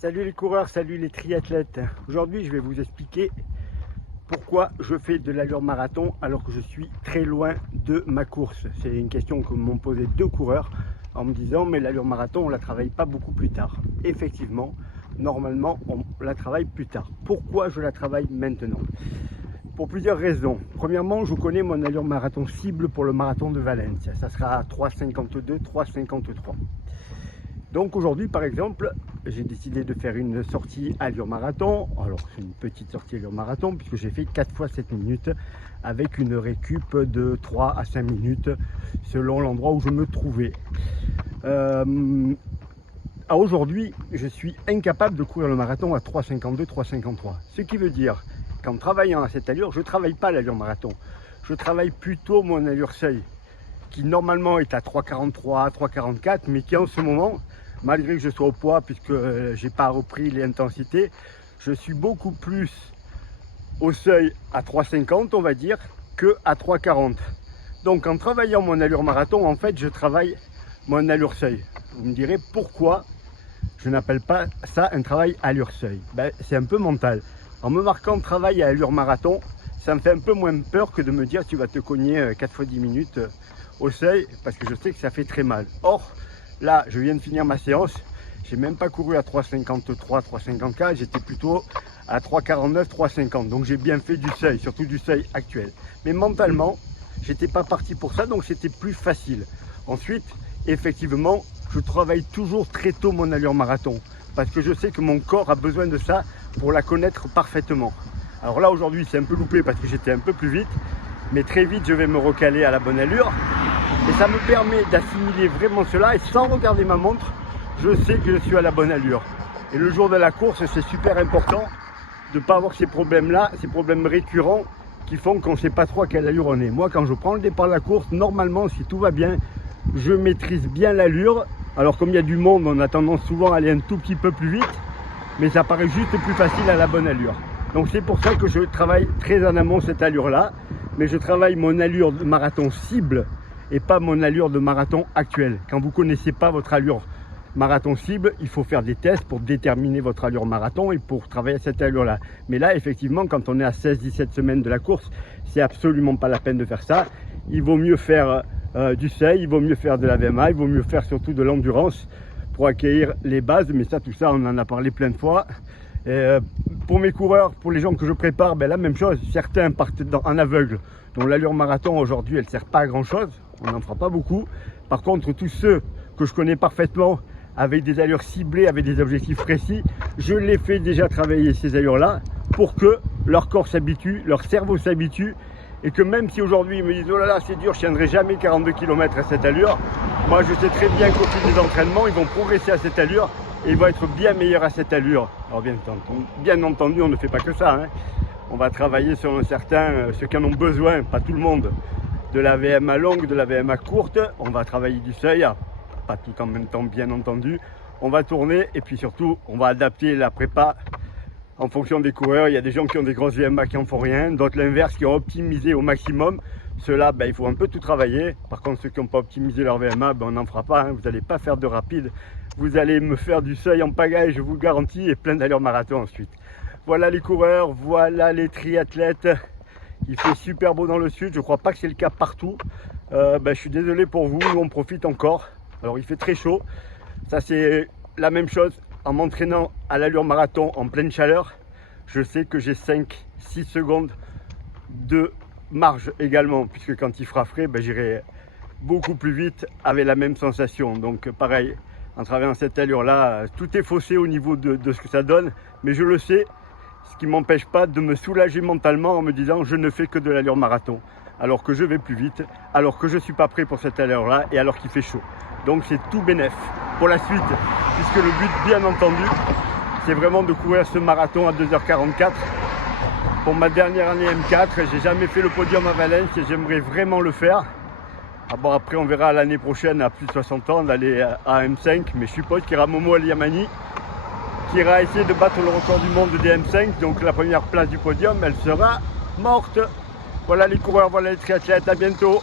Salut les coureurs, salut les triathlètes. Aujourd'hui, je vais vous expliquer pourquoi je fais de l'allure marathon alors que je suis très loin de ma course. C'est une question que m'ont posé deux coureurs en me disant mais l'allure marathon, on la travaille pas beaucoup plus tard. Effectivement, normalement, on la travaille plus tard. Pourquoi je la travaille maintenant? Pour plusieurs raisons. Premièrement, je connais mon allure marathon cible pour le marathon de Valence. Ça sera à 3,52, 3,53. Donc aujourd'hui, par exemple, j'ai décidé de faire une sortie allure marathon. Alors c'est une petite sortie allure marathon puisque j'ai fait 4 fois 7 minutes avec une récup de 3 à 5 minutes selon l'endroit où je me trouvais. Aujourd'hui, je suis incapable de courir le marathon à 3,52, 3,53. Ce qui veut dire qu'en travaillant à cette allure, je ne travaille pas l'allure marathon. Je travaille plutôt mon allure seuil qui normalement est à 3,43, 3,44, mais qui en ce moment, malgré que je sois au poids, puisque je n'ai pas repris les intensités, je suis beaucoup plus au seuil à 3,50, on va dire, que à 3,40. Donc en travaillant mon allure marathon, en fait, je travaille mon allure seuil. Vous me direz pourquoi je n'appelle pas ça un travail allure seuil. C'est un peu mental. En me marquant travail à allure marathon, ça me fait un peu moins peur que de me dire tu vas te cogner 4 fois 10 minutes au seuil, parce que je sais que ça fait très mal. Or, là, je viens de finir ma séance, j'ai même pas couru à 3,53, 3,54, j'étais plutôt à 3,49, 3,50. Donc j'ai bien fait du seuil, surtout du seuil actuel. Mais mentalement, j'étais pas parti pour ça, donc c'était plus facile. Ensuite, effectivement, je travaille toujours très tôt mon allure marathon, parce que je sais que mon corps a besoin de ça pour la connaître parfaitement. Alors là, aujourd'hui, c'est un peu loupé parce que j'étais un peu plus vite, mais très vite, je vais me recaler à la bonne allure. Et ça me permet d'assimiler vraiment cela, et sans regarder ma montre, je sais que je suis à la bonne allure. Et le jour de la course, c'est super important de ne pas avoir ces problèmes-là, ces problèmes récurrents qui font qu'on ne sait pas trop à quelle allure on est. Moi, quand je prends le départ de la course, normalement, si tout va bien, je maîtrise bien l'allure. Alors comme il y a du monde, on a tendance souvent à aller un tout petit peu plus vite, mais ça paraît juste plus facile à la bonne allure. Donc c'est pour ça que je travaille très en amont cette allure-là, mais je travaille mon allure de marathon cible et pas mon allure de marathon actuelle. Quand vous ne connaissez pas votre allure marathon cible, il faut faire des tests pour déterminer votre allure marathon et pour travailler cette allure-là. Mais là, effectivement, quand on est à 16-17 semaines de la course, c'est absolument pas la peine de faire ça. Il vaut mieux faire du seuil, il vaut mieux faire de la VMA, il vaut mieux faire surtout de l'endurance pour accueillir les bases. Mais ça, tout ça, on en a parlé plein de fois. Pour mes coureurs, pour les gens que je prépare, la même chose. Certains partent en aveugle. Donc l'allure marathon aujourd'hui, elle ne sert pas à grand chose. On n'en fera pas beaucoup. Par contre, tous ceux que je connais parfaitement, avec des allures ciblées, avec des objectifs précis, je les fais déjà travailler ces allures-là pour que leur corps s'habitue, leur cerveau s'habitue, et que même si aujourd'hui ils me disent oh là là c'est dur, je ne tiendrai jamais 42 km à cette allure, moi je sais très bien qu'au fil des entraînements, ils vont progresser à cette allure et ils vont être bien meilleurs à cette allure. Alors bien entendu, on ne fait pas que ça, hein. On va travailler sur certains, ceux qui en ont besoin, pas tout le monde, de la VMA longue, de la VMA courte. On va travailler du seuil, pas tout en même temps bien entendu. On va tourner et puis surtout, on va adapter la prépa en fonction des coureurs. Il y a des gens qui ont des grosses VMA qui en font rien, d'autres l'inverse, qui ont optimisé au maximum. Ceux-là, il faut un peu tout travailler. Par contre, ceux qui n'ont pas optimisé leur VMA, on n'en fera pas, hein. Vous n'allez pas faire de rapide. Vous allez me faire du seuil en pagaille, je vous le garantis, et plein d'allures marathon ensuite. Voilà les coureurs, voilà les triathlètes. Il fait super beau dans le sud, je ne crois pas que c'est le cas partout. Je suis désolé pour vous, nous on profite encore. Alors il fait très chaud. Ça c'est la même chose en m'entraînant à l'allure marathon en pleine chaleur. Je sais que j'ai 5-6 secondes de marge également, puisque quand il fera frais, j'irai beaucoup plus vite avec la même sensation. Donc pareil, en travaillant cette allure-là, tout est faussé au niveau de ce que ça donne, mais je le sais, ce qui ne m'empêche pas de me soulager mentalement en me disant je ne fais que de l'allure marathon, alors que je vais plus vite, alors que je ne suis pas prêt pour cette allure-là et alors qu'il fait chaud. Donc c'est tout bénef pour la suite, puisque le but, bien entendu, c'est vraiment de courir ce marathon à 2h44. Pour ma dernière année M4, j'ai jamais fait le podium à Valence et j'aimerais vraiment le faire. Bon, après on verra l'année prochaine à plus de 60 ans d'aller à M5, mais je suppose qu'il y aura Momo Aliamani qui ira essayer de battre le record du monde des M5, donc la première place du podium, elle sera morte. Voilà les coureurs, voilà les triathlètes, à bientôt.